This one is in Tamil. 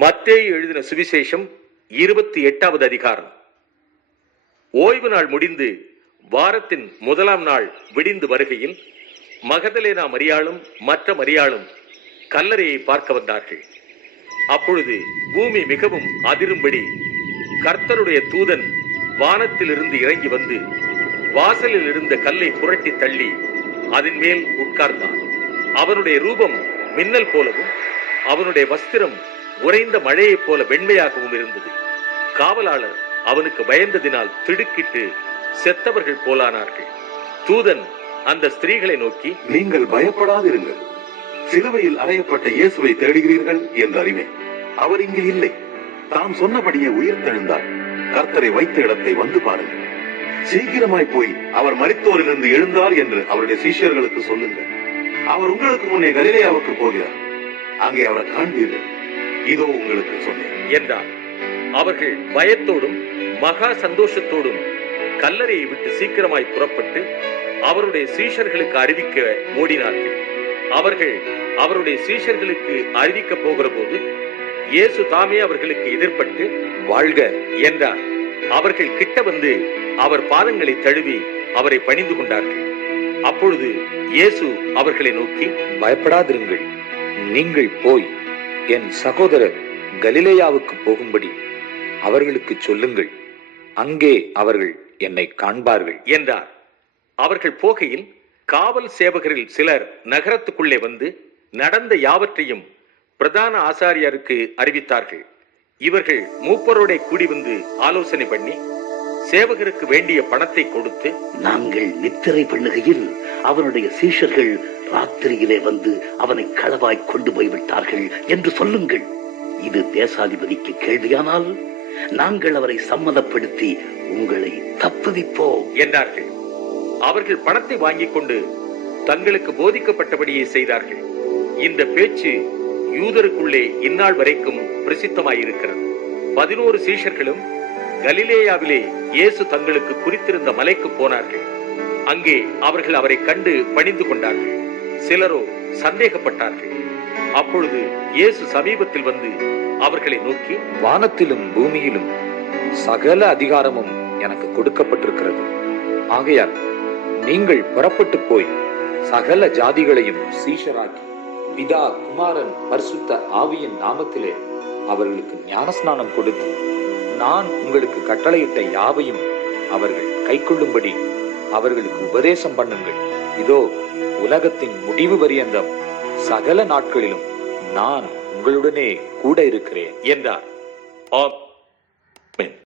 மத்தேயு எழுதின சுவிசேஷம் 28வது அதிகாரம். ஓய்வு நாள் முடிந்து வாரத்தின் முதலாம் நாள் விடிந்து வருகையில் மகதலேனா மரியாளும் மற்ற மரியாளும் கல்லறையை பார்க்க வந்தார்கள். அப்பொழுது பூமி மிகவும் அதிரும்படி கர்த்தருடைய தூதன் வானத்திலிருந்து இறங்கி வந்து வாசலில் இருந்த கல்லை புரட்டி தள்ளி அதன் மேல் உட்கார்ந்தான். அவனுடைய ரூபம் மின்னல் போலவும் அவனுடைய வஸ்திரம் உறைந்த மழையைப் போல வெண்மையாகவும் இருந்தது. காவலாளர் அவனுக்கு பயந்ததினால் திடுக்கிட்டு செத்தவர்கள் போலானார்கள். தூதன் அந்த ஸ்திரீகளை நோக்கி, நீங்கள் பயப்படாதிருங்கள், சிலுவையில் அறையப்பட்ட இயேசுவை தேடுகிறீர்கள் என்று அறிவேன். அவர் இங்கு இல்லை, தாம் சொன்னபடியே உயிர்த்தெழுந்தார். கர்த்தரை வைத்த இடத்தை வந்து பாருங்கள். சீக்கிரமாய் போய் அவர் மரித்தோரிலிருந்து எழுந்தார் என்று அவருடைய சீஷர்களுக்கு சொல்லுங்கள். அவர் உங்களுக்கு முன்னே கலிலேயாவுக்கு போகிறார், அங்கே அவரை காண்பீர்கள். இதோ உங்களுக்கு சொன்னேன் என்றார். அவர்கள் பயத்தோடும் மகா சந்தோஷத்தோடும் கல்லறையை விட்டு சீக்கிரமாய் புறப்பட்டு அவருடைய சீஷர்களுக்கு அறிவிக்க ஓடினார்கள். அவர்கள் அவருடைய சீஷர்களுக்கு அறிவிக்க போகிற போது இயேசு தாமே அவர்களுக்கு எதிர்பட்டு வாழ்க என்றார். அவர்கள் கிட்ட வந்து அவர் பாதங்களை தழுவி அவரை பணிந்து கொண்டார்கள். அப்பொழுது இயேசு அவர்களை நோக்கி, பயப்படாதிருங்கள், நீங்கள் போய் என் சகோதரர் கலிலேயாவுக்கு போகும்படி அவர்களுக்கு சொல்லுங்கள், அங்கே அவர்கள் என்னை காண்பார்கள் என்றார். அவர்கள் போகையில் காவல் சேவகரில் சிலர் நகரத்துக்குள்ளே வந்து நடந்த யாவற்றையும் பிரதான ஆசாரியருக்கு அறிவித்தார்கள். இவர்கள் மூப்பரோட கூடி வந்து ஆலோசனை பண்ணி சேவகருக்கு வேண்டிய பணத்தை கொடுத்து, நாங்கள் நித்திரை பண்ணுகையில் அவனுடைய சீஷர்கள் ராத்திரியிலே வந்து அவனை களவாய் கொண்டு போய்விட்டார்கள் என்று சொல்லுங்கள். இது தேசாதிபதிக்கு கேள்வியானால் நாங்கள் அவரை சம்மதப்படுத்தி உங்களை தப்புவிப்போம் என்றார்கள். அவர்கள் பணத்தை வாங்கிக் கொண்டு தங்களுக்கு போதிக்கப்பட்டபடியே செய்தார்கள். இந்த பேச்சு யூதருக்குள்ளே இந்நாள் வரைக்கும் பிரசித்தமாயிருக்கிறது. 11 சீஷர்களும் கலிலேயாவிலே இயேசு தங்களுக்கு குறித்திருந்த மலைக்கு போனார்கள். அங்கே அவர்கள் அவரை கண்டு பணிந்து கொண்டார்கள். சிலரோ சந்தேகப்பட்டார்கள். அப்பொழுது இயேசு சமீபத்தில் வந்து அவர்களை நோக்கி, வானத்திலும் பூமியிலும் சகல அதிகாரமும் எனக்கு கொடுக்கப்பட்டிருக்கிறது. ஆகையால் நீங்கள் புறப்பட்டு போய் சகல ஜாதிகளையும் சீஷராக்கி பிதா, குமாரன், பரிசுத்த ஆவியின் நாமத்திலே அவர்களுக்கு ஞானஸ்நானம் கொடுத்து நான் உங்களுக்கு கட்டளையிட்ட யாவையும் அவர்கள் கைக்கொள்ளும்படி அவர்களுக்கு உபதேசம் பண்ணுங்கள். இதோ உலகத்தின் முடிவு பரியந்தம் சகல நாட்களிலும் நான் உங்களுடனே கூட இருக்கிறேன் என்றார். ஆம்.